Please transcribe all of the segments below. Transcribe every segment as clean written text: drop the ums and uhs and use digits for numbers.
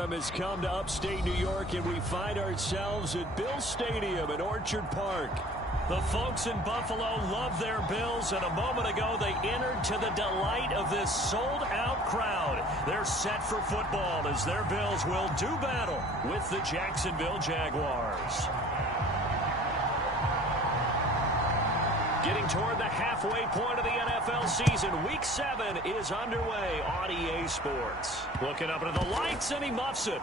autumn has come to upstate New York, and we find ourselves at Bill Stadium at Orchard Park. The folks in Buffalo love their Bills, and a moment ago they entered to the delight of this sold-out crowd. They're set for football as their Bills will do battle with the Jacksonville Jaguars. Getting toward the halfway point of the NFL season, Week 7 is underway on EA Sports. Looking up into the lights, and he muffs it.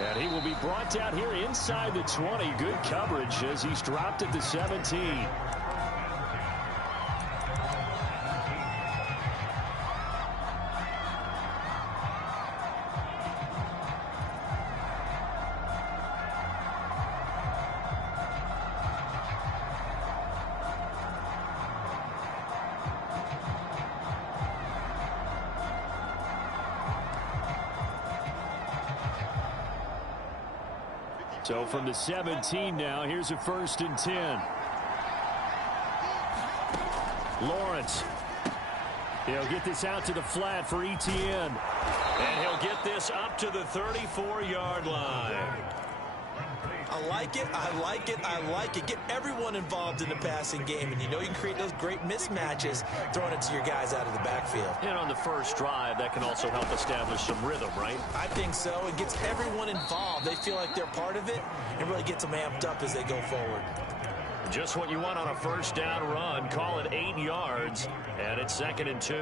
And he will be brought down here inside the 20. Good coverage as he's dropped at the 17. So from the 17 now, here's a 1st and 10. Lawrence. He'll get this out to the flat for Etienne. And he'll get this up to the 34-yard line. I like it, I like it, I like it. Get everyone involved in the passing game, and you know you can create those great mismatches throwing it to your guys out of the backfield. And on the first drive, that can also help establish some rhythm, right? I think so. It gets everyone involved. They feel like they're part of it and really gets them amped up as they go forward. Just what you want on a first down run. Call it 8 yards, and it's 2nd and 2.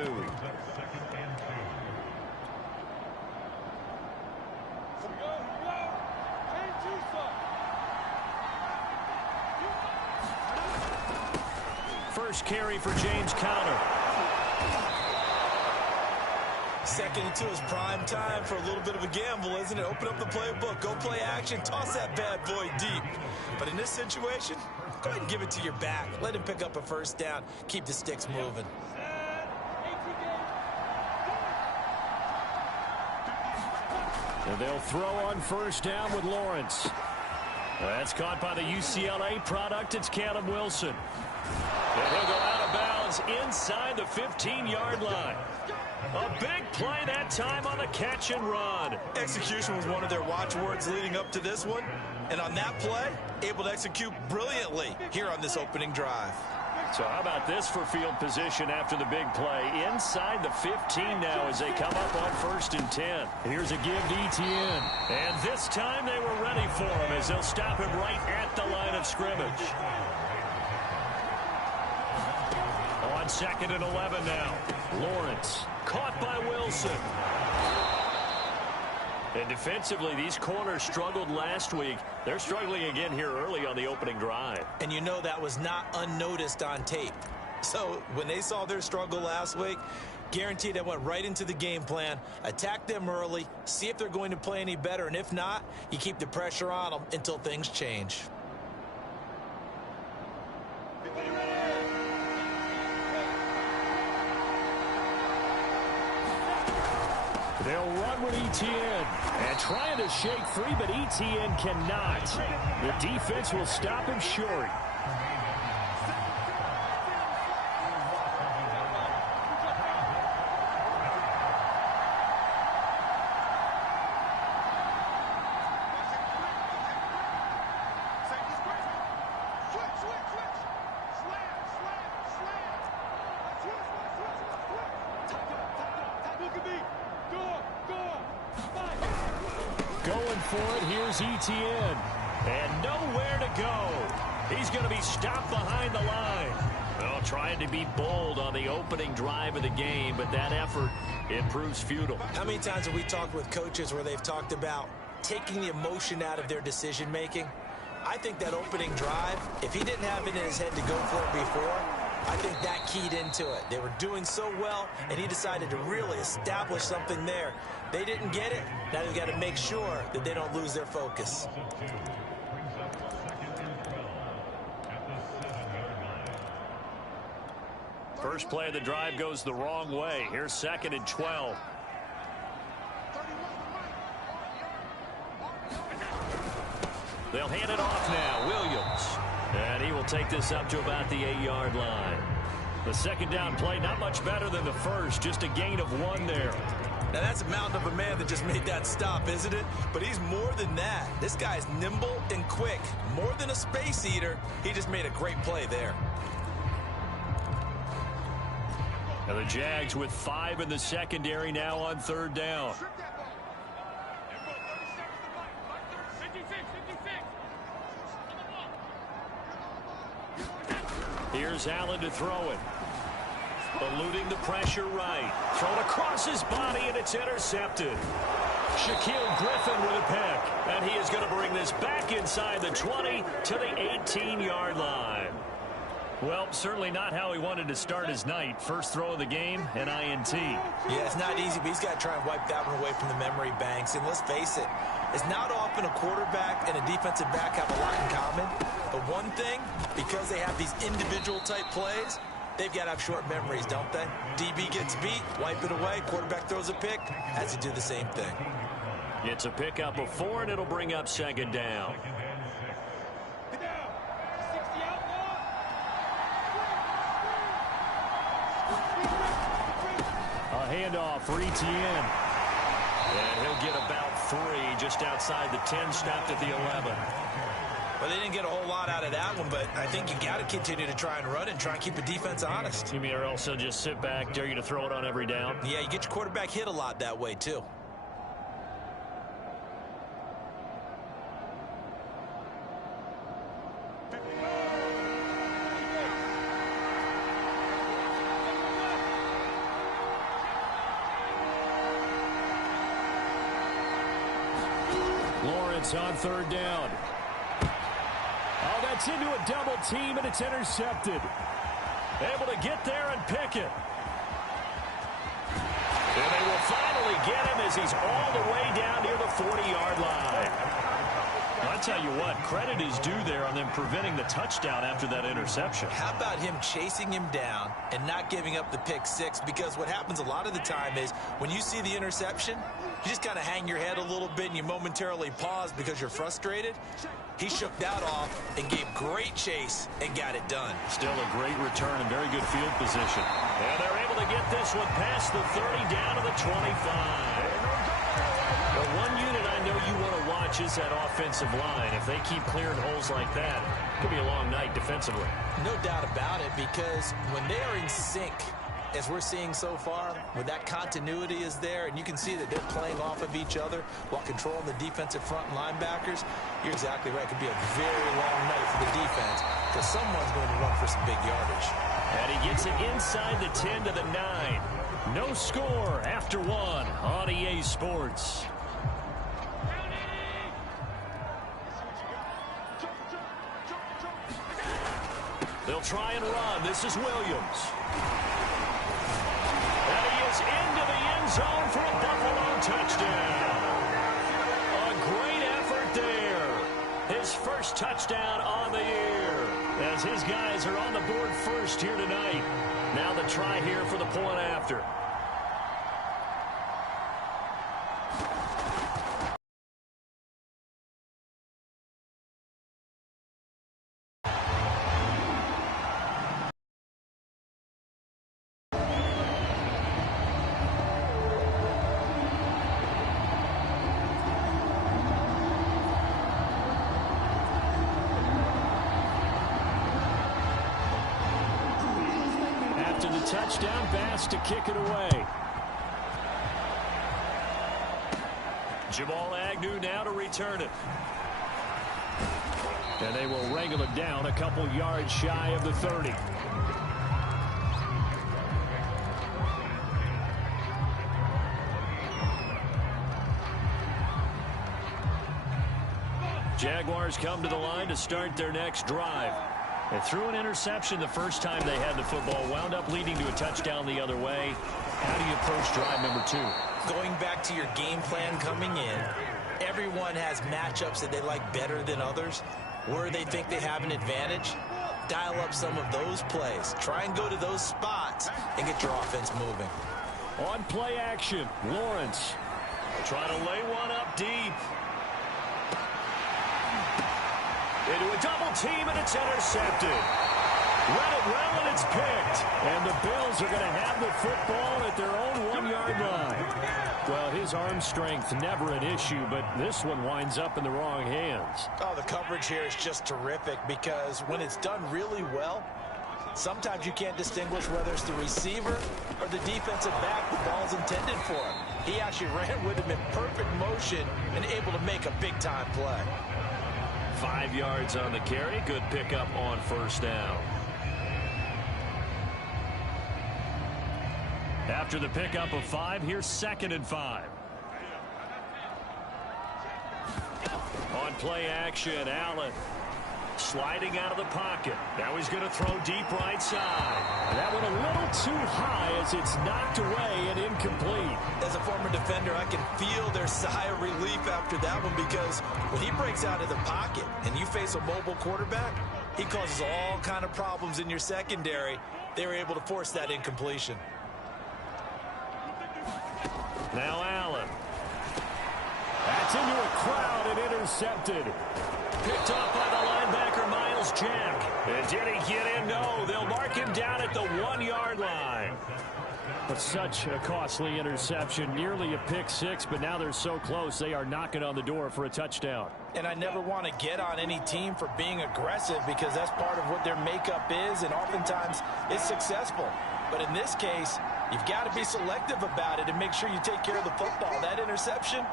First carry for James Conner. 2nd and 2 is prime time for a little bit of a gamble, isn't it? Open up the playbook, go play action, toss that bad boy deep. But in this situation, go ahead and give it to your back. Let him pick up a first down. Keep the sticks moving. And they'll throw on first down with Lawrence. That's caught by the UCLA product. It's Callum Wilson. And he'll go out of bounds inside the 15-yard line. A big play that time on the catch and run. Execution was one of their watchwords leading up to this one. And on that play, able to execute brilliantly here on this opening drive. So how about this for field position after the big play? Inside the 15 now as they come up on 1st and 10. Here's a give to Etienne. And this time they were ready for him as they'll stop him right at the line of scrimmage. On 2nd and 11 now. Lawrence caught by Wilson. And defensively, these corners struggled last week. They're struggling again here early on the opening drive. And you know that was not unnoticed on tape. So when they saw their struggle last week, guaranteed they went right into the game plan, attack them early, see if they're going to play any better. And if not, you keep the pressure on them until things change. They'll run with Etienne and trying to shake free, but Etienne cannot. The defense will stop him short. Going for it, here's Etienne. And nowhere to go. He's going to be stopped behind the line. Well, trying to be bold on the opening drive of the game, but that effort, it proves futile. How many times have we talked with coaches where they've talked about taking the emotion out of their decision-making? I think that opening drive, if he didn't have it in his head to go for it before, I think that keyed into it. They were doing so well, and he decided to really establish something there. They didn't get it. Now they've got to make sure that they don't lose their focus. First play of the drive goes the wrong way. Here's 2nd and 12. They'll hand it off now. Williams. And he will take this up to about the 8-yard line. The second down play, not much better than the first. Just a gain of 1 there. Now, that's a mountain of a man that just made that stop, isn't it? But he's more than that. This guy's nimble and quick. More than a space eater. He just made a great play there. Now the Jags with 5 in the secondary now on 3rd down. Here's Allen to throw it. Eluding the pressure right. Thrown across his body, and it's intercepted. Shaquill Griffin with a pick. And he is going to bring this back inside the 20 to the 18-yard line. Well, certainly not how he wanted to start his night. First throw of the game, an INT. Yeah, it's not easy, but he's got to try and wipe that one away from the memory banks. And let's face it, it's not often a quarterback and a defensive back have a lot in common. But one thing, because they have these individual type plays, they've got to have short memories, don't they? DB gets beat, wipe it away. Quarterback throws a pick, has to do the same thing. It's a pickup of 4, and it'll bring up 2nd down. A handoff for Etienne. And he'll get about 3 just outside the 10, stopped at the 11. Well, they didn't get a whole lot out of that one, but I think you got to continue to try and run and try and keep the defense honest. You mean or else just sit back, dare you to throw it on every down? Yeah, you get your quarterback hit a lot that way, too. Lawrence on 3rd down. Oh, that's into a double team, and it's intercepted. Able to get there and pick it. And they will finally get him as he's all the way down near the 40-yard line. I'll tell you what, credit is due there on them preventing the touchdown after that interception. How about him chasing him down and not giving up the pick 6? Because what happens a lot of the time is when you see the interception, you just kind of hang your head a little bit and you momentarily pause because you're frustrated. He shook that off and gave great chase and got it done. Still a great return and very good field position. And they're able to get this one past the 30 down to the 25. The one unit I know you want to watch is that offensive line. If they keep clearing holes like that, it could be a long night defensively. No doubt about it, because when they are in sync, as we're seeing so far, when that continuity is there and you can see that they're playing off of each other while controlling the defensive front and linebackers, you're exactly right. It could be a very long night for the defense because someone's going to run for some big yardage. And he gets it inside the 10 to the 9. No score after 1 on EA Sports. They'll try and run. This is Williams. And he is into the end zone for a Buffalo touchdown. A great effort there. His first touchdown on the year. As his guys are on the board first here tonight. Now the try here for the point after. Touchdown pass to kick it away. Jamal Agnew now to return it. And they will wrangle it down a couple yards shy of the 30. Jaguars come to the line to start their next drive. They threw an interception the first time they had the football, wound up leading to a touchdown the other way. How do you approach drive number 2? Going back to your game plan coming in, everyone has matchups that they like better than others. Where they think they have an advantage, dial up some of those plays. Try and go to those spots and get your offense moving. On play action, Lawrence trying to lay one up deep. Into a double team, and it's intercepted. Read it well, and it's picked. And the Bills are going to have the football at their own 1-yard line. Well, his arm strength never an issue, but this one winds up in the wrong hands. Oh, the coverage here is just terrific because when it's done really well, sometimes you can't distinguish whether it's the receiver or the defensive back the ball's intended for. He actually ran with him in perfect motion and able to make a big-time play. 5 yards on the carry. Good pickup on first down. After the pickup of 5, here's 2nd and 5. On play action, Allen sliding out of the pocket. Now he's going to throw deep right side. That one a little too high as it's knocked away and incomplete. As a former defender, I can feel their sigh of relief after that one because when he breaks out of the pocket and you face a mobile quarterback, he causes all kind of problems in your secondary. They were able to force that incompletion. Now Allen. That's into a crowd and intercepted. Picked off by the linebacker, Miles Jack. And did he get in? No, they'll mark him down at the 1-yard line. But such a costly interception, nearly a pick six, but now they're so close they are knocking on the door for a touchdown. And I never want to get on any team for being aggressive because that's part of what their makeup is, and oftentimes it's successful. But in this case, you've got to be selective about it and make sure you take care of the football. That interception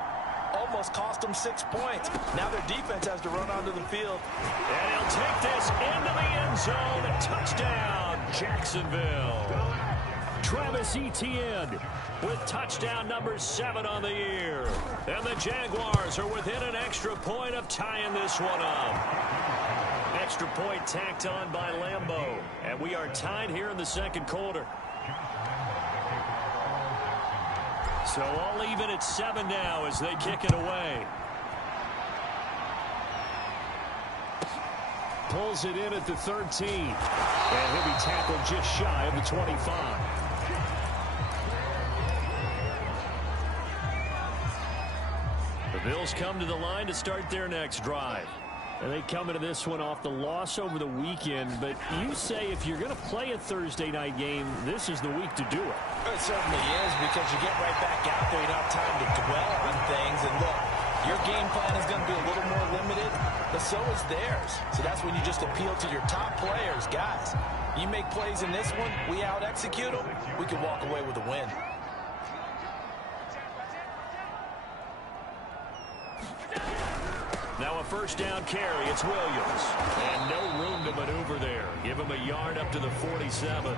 almost cost them 6 points. Now their defense has to run onto the field. And he'll take this into the end zone. Touchdown, Jacksonville. Travis Etienne with touchdown number 7 on the year. And the Jaguars are within an extra point of tying this one up. Extra point tacked on by Lambeau. And we are tied here in the second quarter. So all even at 7 now as they kick it away. Pulls it in at the 13. And he'll be tackled just shy of the 25. The Bills come to the line to start their next drive. And they come into this one off the loss over the weekend. But you say if you're going to play a Thursday night game, this is the week to do it. It certainly is because you get right back out there. You don't have time to dwell on things. And look, your game plan is going to be a little more limited, but so is theirs. So that's when you just appeal to your top players. Guys, you make plays in this one, we out-execute them, we can walk away with a win. Now a first down carry. It's Williams. And no room to maneuver there. Give him a yard up to the 47.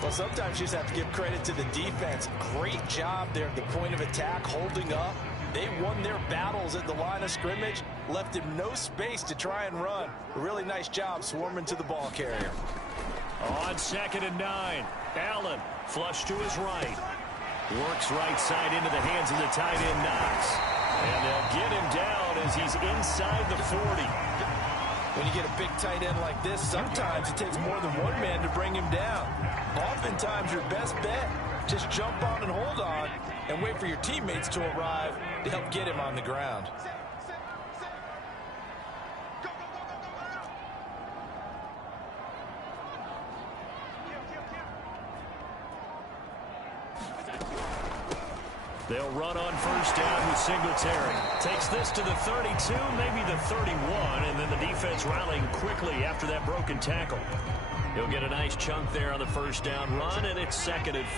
Well, sometimes you just have to give credit to the defense. Great job there at the point of attack, holding up. They won their battles at the line of scrimmage, left him no space to try and run. A really nice job swarming to the ball carrier. On 2nd and 9, Allen flush to his right. Works right side into the hands of the tight end Knox. And they'll get him down as he's inside the 40. When you get a big tight end like this, sometimes it takes more than one man to bring him down. Oftentimes, your best bet, just jump on and hold on and wait for your teammates to arrive to help get him on the ground. They'll run on first down with Singletary. Takes this to the 32, maybe the 31, and then the defense rallying quickly after that broken tackle. He'll get a nice chunk there on the first down run, and it's 2nd and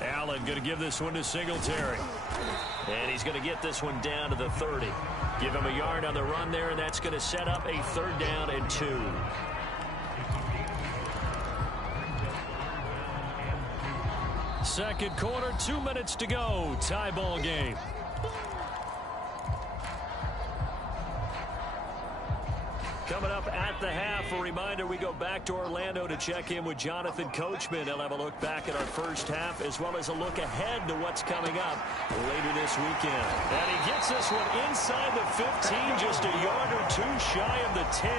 4. Allen going to give this one to Singletary. And he's going to get this one down to the 30. Give him a yard on the run there, and that's going to set up a 3rd down and 2. Second quarter, 2 minutes to go. Tie ball game. Coming up at the half, a reminder we go back to Orlando to check in with Jonathan Coachman. He'll have a look back at our first half as well as a look ahead to what's coming up later this weekend. And he gets this one inside the 15, just a yard or two shy of the 10.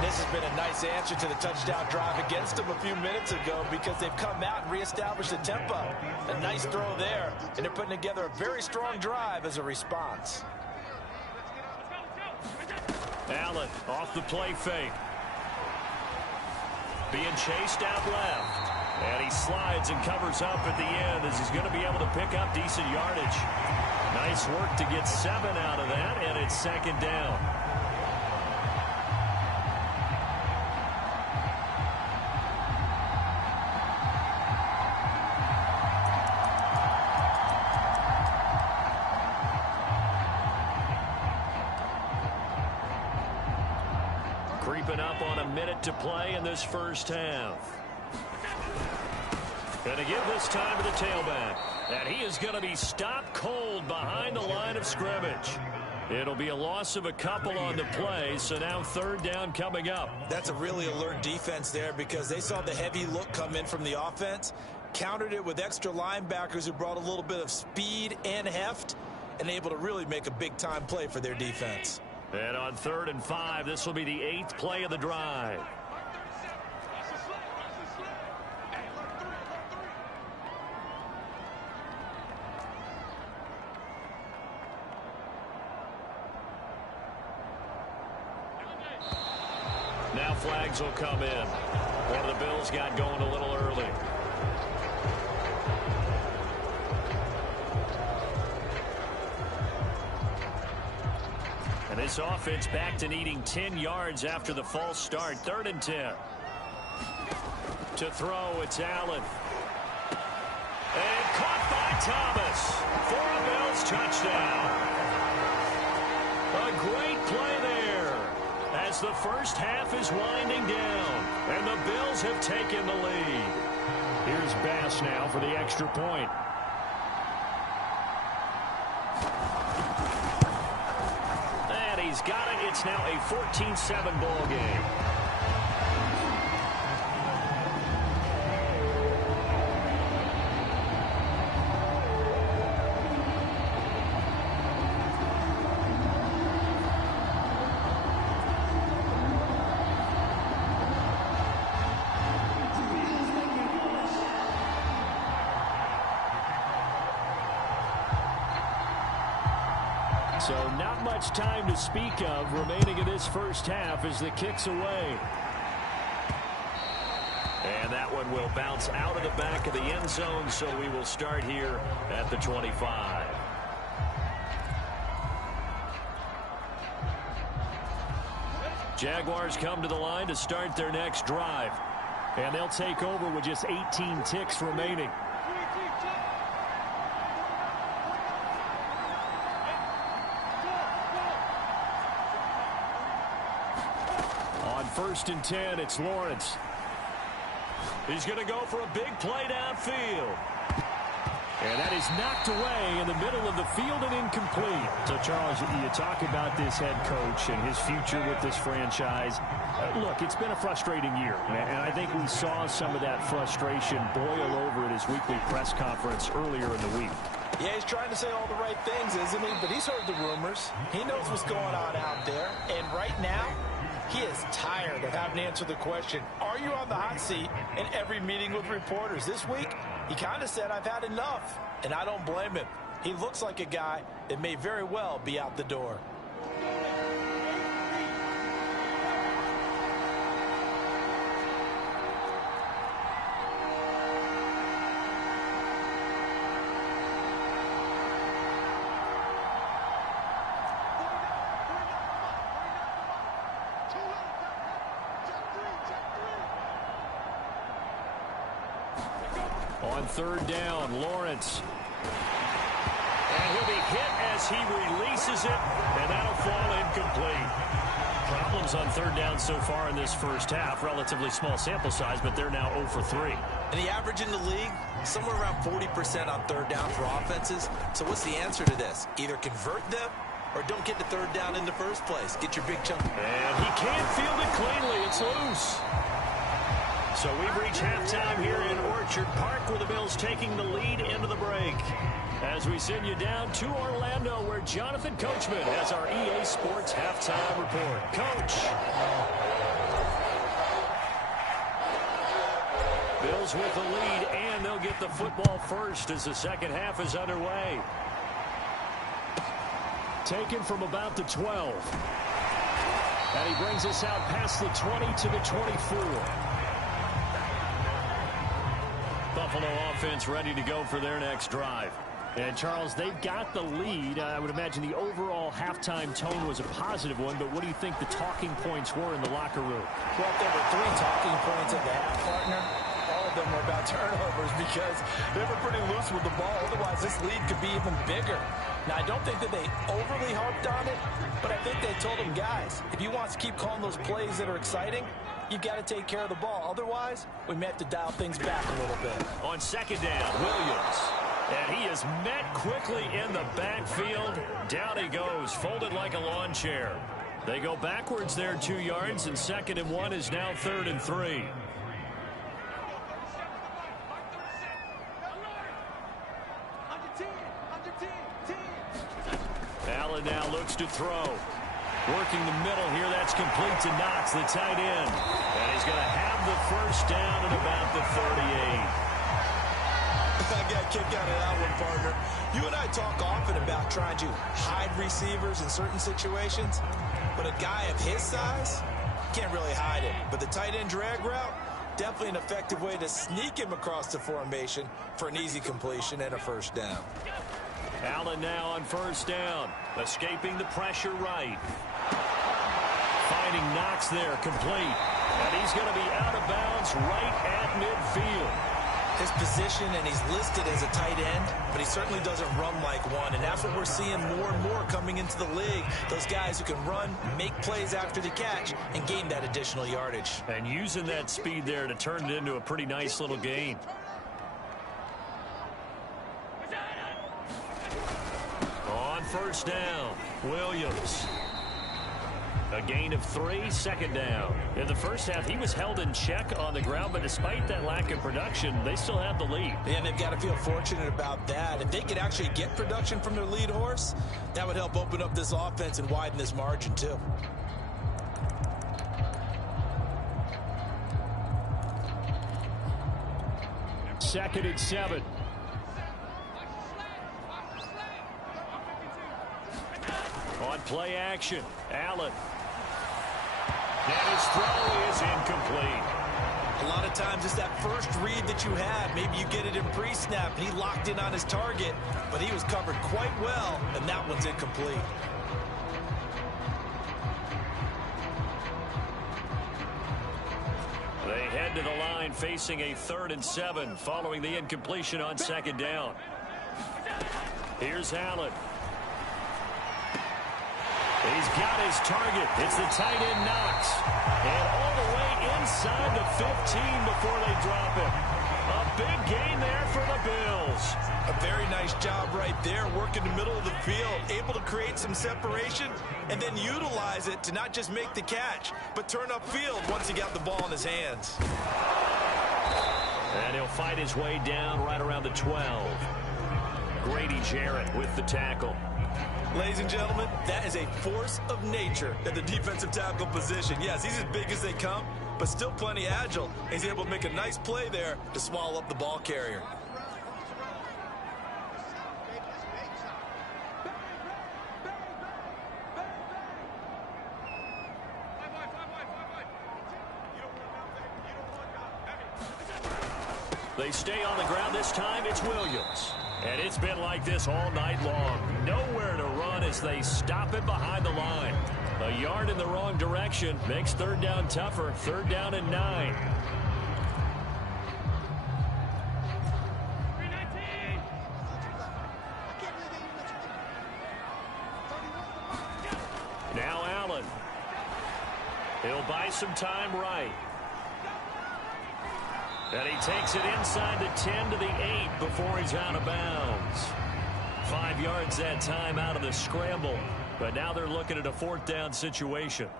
And this has been a nice answer to the touchdown drive against them a few minutes ago because they've come out and reestablished the tempo. A nice throw there, and they're putting together a very strong drive as a response. Allen off the play fake. Being chased out left. And he slides and covers up at the end as he's going to be able to pick up decent yardage. Nice work to get 7 out of that, and it's second down. Creeping up on a minute to play in this first half. Going to give this time to the tailback. And he is going to be stopped cold behind the line of scrimmage. It'll be a loss of a couple on the play, so now third down coming up. That's a really alert defense there because they saw the heavy look come in from the offense, countered it with extra linebackers who brought a little bit of speed and heft, and able to really make a big-time play for their defense. And on 3rd and 5, this will be the 8th play of the drive. Now flags will come in. One of the Bills got going a little early. And this offense back to needing 10 yards after the false start. 3rd and 10. To throw, it's Allen. And caught by Thomas for a Bills touchdown. A great play there as the first half is winding down. And the Bills have taken the lead. Here's Bass now for the extra point. He's got it. It's now a 14-7 ball game. So not much time to speak of remaining in this first half as the kick's away. And that one will bounce out of the back of the end zone, so we will start here at the 25. Jaguars come to the line to start their next drive. And they'll take over with just 18 ticks remaining. On 1st and 10, it's Lawrence. He's going to go for a big play downfield. And that is knocked away in the middle of the field and incomplete. So, Charles, you talk about this head coach and his future with this franchise. Look, it's been a frustrating year, and I think we saw some of that frustration boil over at his weekly press conference earlier in the week. Yeah, he's trying to say all the right things, isn't he? But he's heard the rumors. He knows what's going on out there. And right now, he is tired of having to answer the question, are you on the hot seat in every meeting with reporters? This week, he kind of said, I've had enough, and I don't blame him. He looks like a guy that may very well be out the door. On 3rd down, Lawrence. And he'll be hit as he releases it, and that'll fall incomplete. Problems on 3rd down so far in this first half. Relatively small sample size, but they're now 0 for 3. And the average in the league, somewhere around 40% on 3rd down for offenses. So what's the answer to this? Either convert them or don't get to 3rd down in the first place. Get your big chunk. And he can't field it cleanly. It's loose. So we've reached halftime here in Orchard Park with the Bills taking the lead into the break. As we send you down to Orlando where Jonathan Coachman has our EA Sports halftime report. Coach. Bills with the lead, and they'll get the football first as the second half is underway. Taken from about the 12. And he brings us out past the 20 to the 24. Buffalo offense ready to go for their next drive. And, Charles, they've got the lead. I would imagine the overall halftime tone was a positive one, but what do you think the talking points were in the locker room? Well, there were 3 talking points at the half, partner. All of them were about turnovers because they were pretty loose with the ball. Otherwise, this lead could be even bigger. Now, I don't think that they overly harped on it, but I think they told them, guys, if you want to keep calling those plays that are exciting, you've got to take care of the ball. Otherwise, we may have to dial things back a little bit. On second down, Williams. And he is met quickly in the backfield. Down he goes, folded like a lawn chair. They go backwards there 2 yards, and 2nd and 1 is now 3rd and 3. Allen now looks to throw. Working the middle here, that's complete to Knox, the tight end. And he's going to have the first down at about the 38. I got a kick out of that one, partner. You and I talk often about trying to hide receivers in certain situations, but a guy of his size can't really hide it. But the tight end drag route, definitely an effective way to sneak him across the formation for an easy completion and a first down. Allen now on first down, escaping the pressure right. Finding Knox there, complete. And he's going to be out of bounds right at midfield. His position, and he's listed as a tight end, but he certainly doesn't run like one, and that's what we're seeing more and more coming into the league. Those guys who can run, make plays after the catch, and gain that additional yardage. And using that speed there to turn it into a pretty nice little gain. On first down, Williams. A gain of 3, 2nd down. In the first half, he was held in check on the ground, but despite that lack of production, they still have the lead. And they've got to feel fortunate about that. If they could actually get production from their lead horse, that would help open up this offense and widen this margin, too. Second and 7. On play action, Allen. And his throw is incomplete. A lot of times it's that first read that you have. Maybe you get it in pre-snap, and he locked in on his target, but he was covered quite well, and that one's incomplete. They head to the line facing a 3rd and 7 following the incompletion on 2nd down. Here's Allen. He's got his target. It's the tight end Knox. And all the way inside the 15 before they drop him. A big gain there for the Bills. A very nice job right there, working the middle of the field, able to create some separation, and then utilize it to not just make the catch, but turn upfield once he got the ball in his hands. And he'll fight his way down right around the 12. Grady Jarrett with the tackle. Ladies and gentlemen, that is a force of nature at the defensive tackle position. Yes, he's as big as they come, but still plenty agile. He's able to make a nice play there to swallow up the ball carrier. They stay on the ground this time. It's Williams. And it's been like this all night long. Nowhere to run as they stop it behind the line. A yard in the wrong direction makes 3rd down tougher. 3rd down and 9. Now Allen. He'll buy some time right. And he takes it inside the 10 to the 8 before he's out of bounds. 5 yards that time out of the scramble. But now they're looking at a 4th down situation.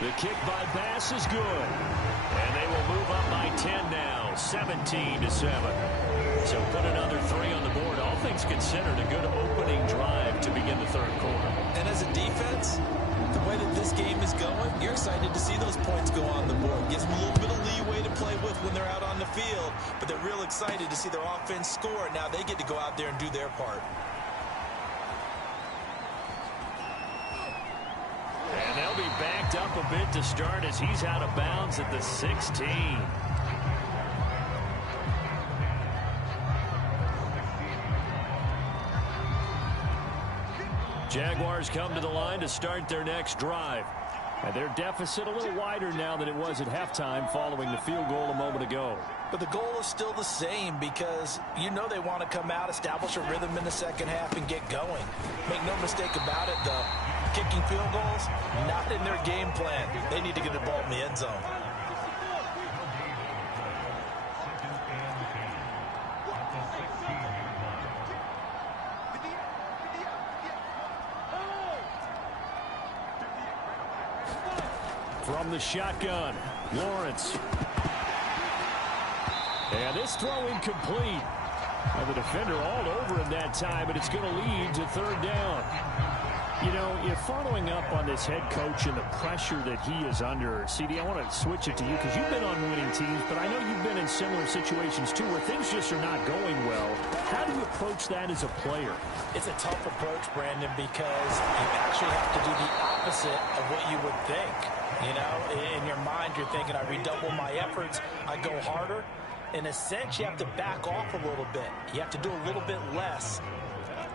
The kick by Bass is good. And they will move up by 10 now, 17-7. So put another 3 on the board. All things considered a good opening drive to begin the third quarter. And as a defense, the way that this game is going, you're excited to see those points go on the board. Gives them a little bit of leeway to play with when they're out on the field, but they're real excited to see their offense score. Now they get to go out there and do their part. And they'll be backed up a bit to start as he's out of bounds at the 16. Jaguars come to the line to start their next drive. And their deficit a little wider now than it was at halftime following the field goal a moment ago. But the goal is still the same because you know they want to come out, establish a rhythm in the second half, and get going. Make no mistake about it, though. Kicking field goals, not in their game plan. They need to get the ball in the end zone. From the shotgun, Lawrence. And this throw incomplete. And the defender all over him that time, and it's going to lead to third down. You know, you're following up on this head coach and the pressure that he is under. CD, I want to switch it to you because you've been on winning teams, but I know you've been in similar situations too where things just are not going well. How do you approach that as a player? It's a tough approach, Brandon, because you actually have to do the opposite of what you would think. You know, in your mind, you're thinking, I redouble my efforts, I go harder. In a sense, you have to back off a little bit. You have to do a little bit less.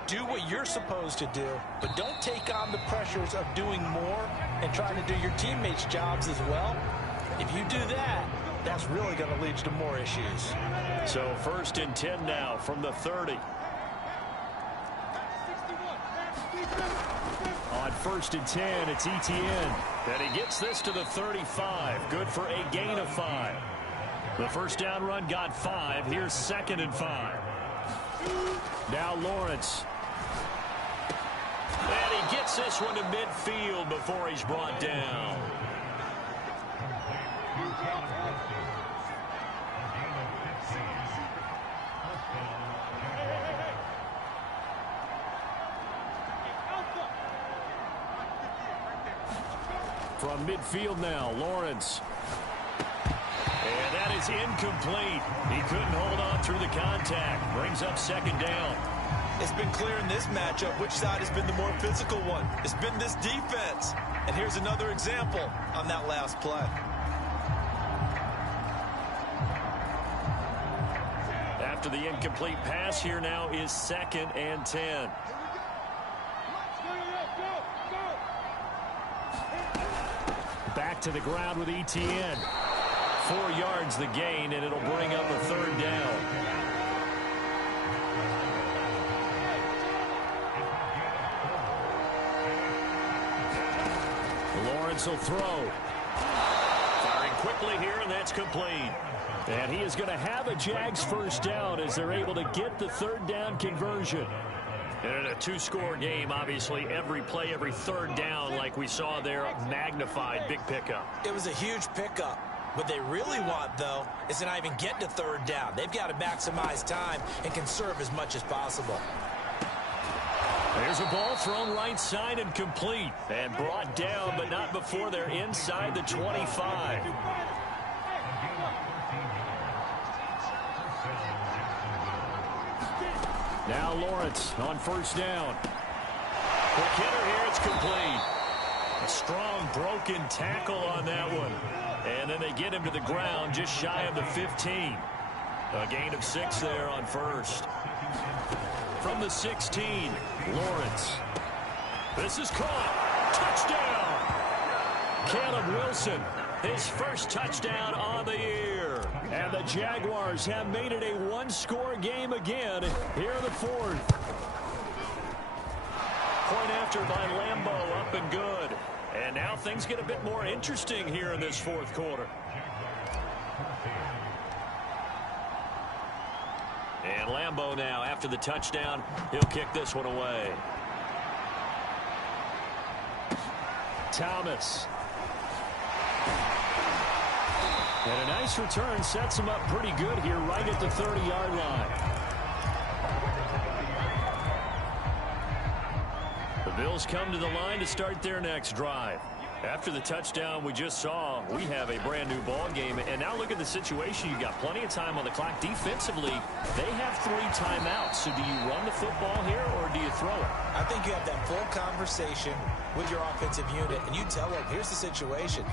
Do what you're supposed to do, but don't take on the pressures of doing more and trying to do your teammates' jobs as well. If you do that, that's really going to lead to more issues. So 1st and 10 now from the 30. On 1st and 10, it's Etienne. And he gets this to the 35. Good for a gain of 5. The first down run got 5. Here's 2nd and 5. Now Lawrence. And he gets this one to midfield before he's brought down. From midfield now, Lawrence. And that is incomplete. He couldn't hold on through the contact. Brings up 2nd down. It's been clear in this matchup which side has been the more physical one. It's been this defense. And here's another example on that last play. After the incomplete pass, here now is 2nd and 10. Back to the ground with Etienne. 4 yards the gain, and it'll bring up a 3rd down. Lawrence will throw. Firing quickly here, and that's complete. And he is going to have a Jags first down as they're able to get the 3rd down conversion. And in a 2-score game, obviously, every play, every 3rd down, like we saw there, magnified, big pickup. It was a huge pickup. What they really want, though, is to not even get to 3rd down. They've got to maximize time and conserve as much as possible. There's a ball thrown right side and complete. And brought down, but not before they're inside the 25. Now Lawrence on 1st down. Quick hitter here, it's complete. A strong broken tackle on that one. And then they get him to the ground just shy of the 15. A gain of 6 there on 1st. From the 16, Lawrence. This is caught. Touchdown! Caleb Wilson, his first touchdown on the year. And the Jaguars have made it a 1-score game again here in the 4th. Point after by Lambeau, up and good. And now things get a bit more interesting here in this 4th quarter. And Lambeau now, after the touchdown, he'll kick this one away. Thomas. And a nice return sets him up pretty good here right at the 30-yard line. Bills come to the line to start their next drive. After the touchdown we just saw, we have a brand new ball game. And now look at the situation. You've got plenty of time on the clock. Defensively, they have 3 timeouts. So do you run the football here or do you throw it? I think you have that full conversation with your offensive unit, and you tell them, here's the situation.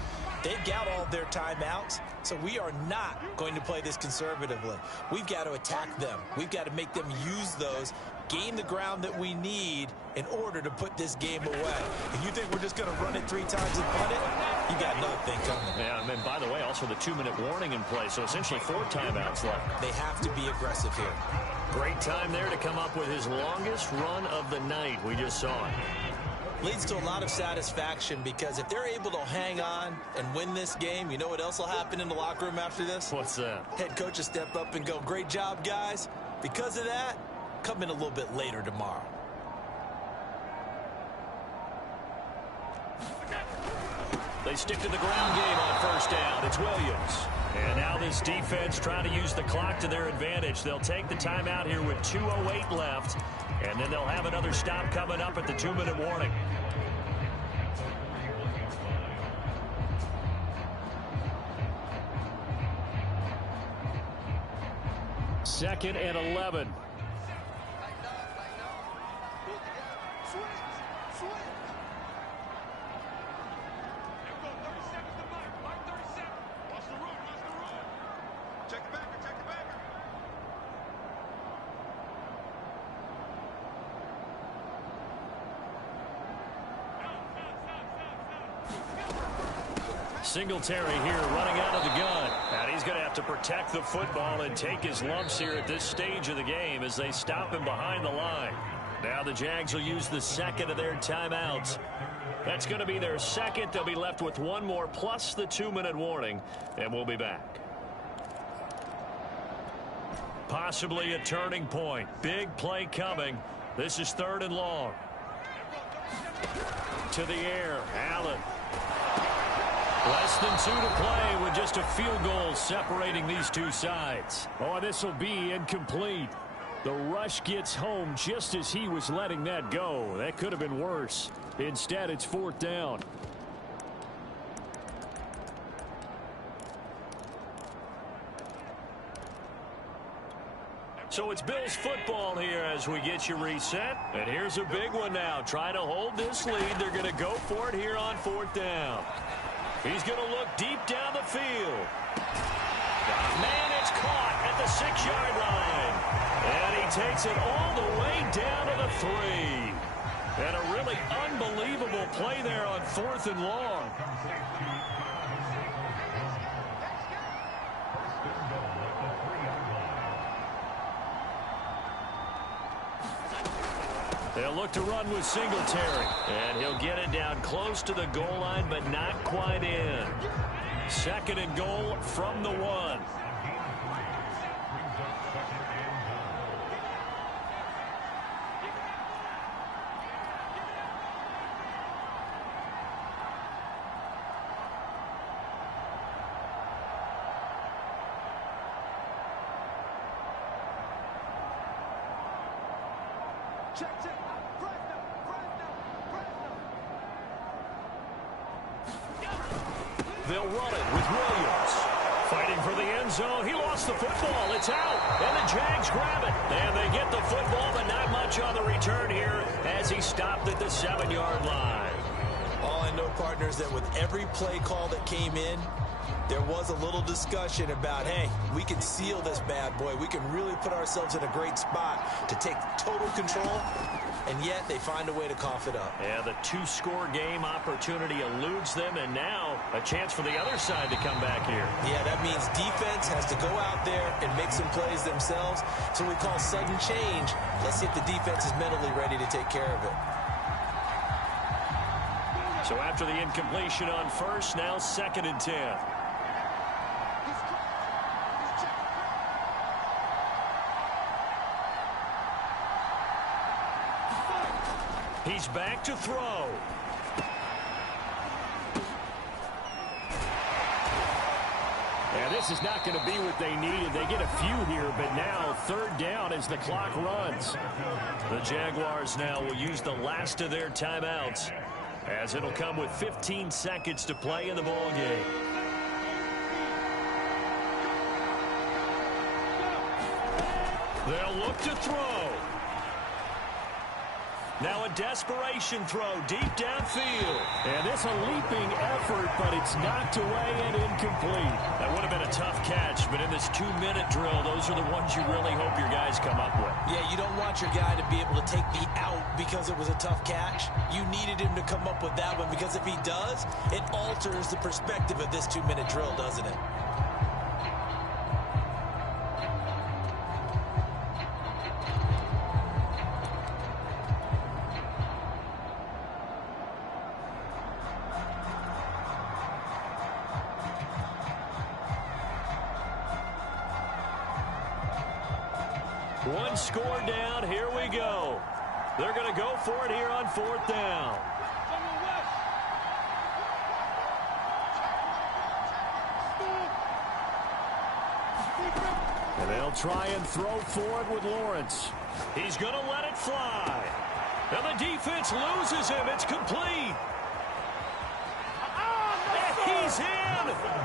They've got all their timeouts, so we are not going to play this conservatively. We've got to attack them. We've got to make them use those, gain the ground that we need in order to put this game away. If you think we're just going to run it 3 times and punt it, you got another thing coming. Yeah, and by the way, also the 2-minute warning in play, so essentially 4 timeouts left. They have to be aggressive here. Great time there to come up with his longest run of the night. We just saw it. Leads to a lot of satisfaction because if they're able to hang on and win this game, you know what else will happen in the locker room after this? What's that? Head coach will step up and go, great job, guys. Because of that, come in a little bit later tomorrow. They stick to the ground game on first down. It's Williams. And now this defense trying to use the clock to their advantage. They'll take the timeout here with 2:08 left. And then they'll have another stop coming up at the 2-minute warning. Second and 11. Singletary here running out of the gun. And he's going to have to protect the football and take his lumps here at this stage of the game as they stop him behind the line. Now the Jags will use the second of their timeouts. That's going to be their second. They'll be left with 1 more plus the 2-minute warning. And we'll be back. Possibly a turning point. Big play coming. This is 3rd and long. To the air. Allen. Less than 2 to play with just a field goal separating these two sides. Oh, this will be incomplete. The rush gets home just as he was letting that go. That could have been worse. Instead, it's 4th down. So it's Bills football here as we get you reset. And here's a big one now. Trying to hold this lead. They're going to go for it here on 4th down. He's going to look deep down the field. Man, it's caught at the 6-yard line. And he takes it all the way down to the 3. And a really unbelievable play there on 4th and long. They'll look to run with Singletary. And he'll get it down close to the goal line, but not quite in. 2nd and goal from the 1. They'll run it with Williams. Fighting for the end zone. He lost the football. It's out. And the Jags grab it. And they get the football, but not much on the return here as he stopped at the 7-yard line. All I know, partners, that with every play call that came in, there was a little discussion about, hey, we can seal this bad boy. We can really put ourselves in a great spot to take total control. And yet they find a way to cough it up. Yeah, the 2-score game opportunity eludes them, and now a chance for the other side to come back here. Yeah, that means defense has to go out there and make some plays themselves. So we call sudden change. Let's see if the defense is mentally ready to take care of it. So after the incompletion on first, now 2nd and 10. He's back to throw. And this is not going to be what they needed. They get a few here, but now third down as the clock runs. The Jaguars now will use the last of their timeouts, as it'll come with 15 seconds to play in the ball game. They'll look to throw. Now a desperation throw deep downfield. And it's a leaping effort, but it's knocked away and incomplete. That would have been a tough catch, but in this 2-minute drill, those are the ones you really hope your guys come up with. Yeah, you don't want your guy to be able to take the out because it was a tough catch. You needed him to come up with that one, because if he does, it alters the perspective of this 2-minute drill, doesn't it? One score down. Here we go. They're going to go for it here on fourth down. And they'll try and throw for it with Lawrence. He's going to let it fly. And the defense loses him. It's complete. And he's in.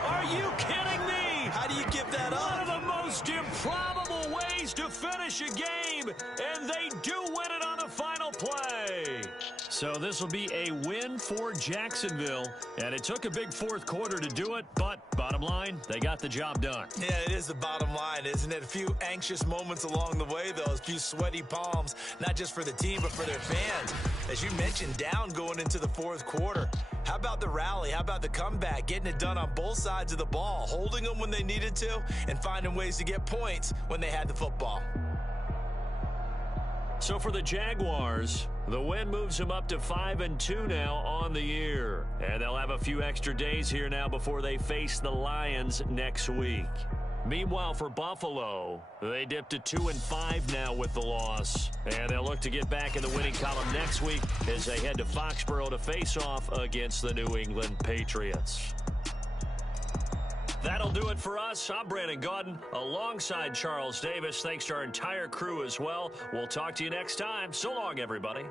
Are you kidding me? How do you give that up? One of the most improbable ways to finish a game, and they do win it on the final play. So this will be a win for Jacksonville, and it took a big fourth quarter to do it, but bottom line, they got the job done. Yeah, it is the bottom line, isn't it? A few anxious moments along the way, though, a few sweaty palms, not just for the team, but for their fans. As you mentioned, down going into the fourth quarter. How about the rally? How about the comeback? Getting it done on both sides of the ball, holding them when they needed to, and finding ways to get points when they had the football. So for the Jaguars, the win moves them up to 5-2 now on the year. And they'll have a few extra days here now before they face the Lions next week. Meanwhile, for Buffalo, they dipped to 2-5 now with the loss. And they'll look to get back in the winning column next week as they head to Foxborough to face off against the New England Patriots. That'll do it for us. I'm Brandon Gaudin alongside Charles Davis. Thanks to our entire crew as well. We'll talk to you next time. So long, everybody.